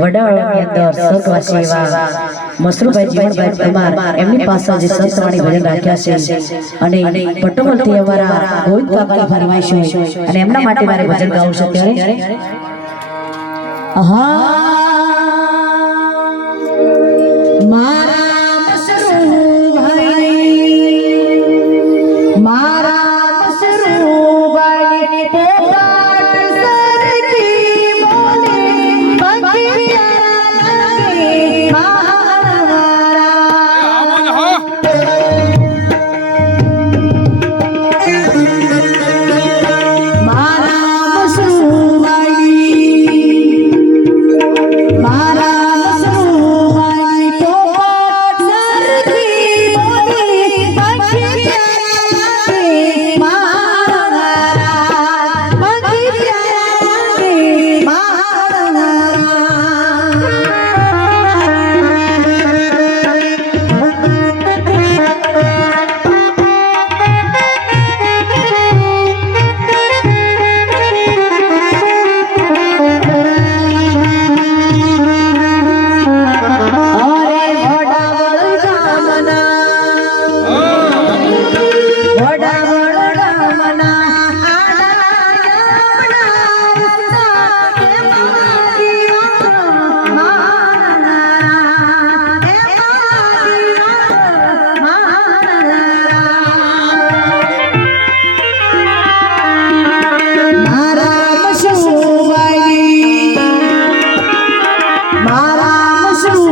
વડાળાની અંદર સ્વર્ગવાસી એવા મસરૂભાઈ જીવનભાઈ પરમાર એમની પાસે જે સંતવાણી ભજન રાખ્યા છે. અને પટોમલથી અમારા ગોવિંદ કાકાની ફરમાઈશ અને એમના માટે મારે ભજન ગાવું છે ત્યારે. હા મારા શું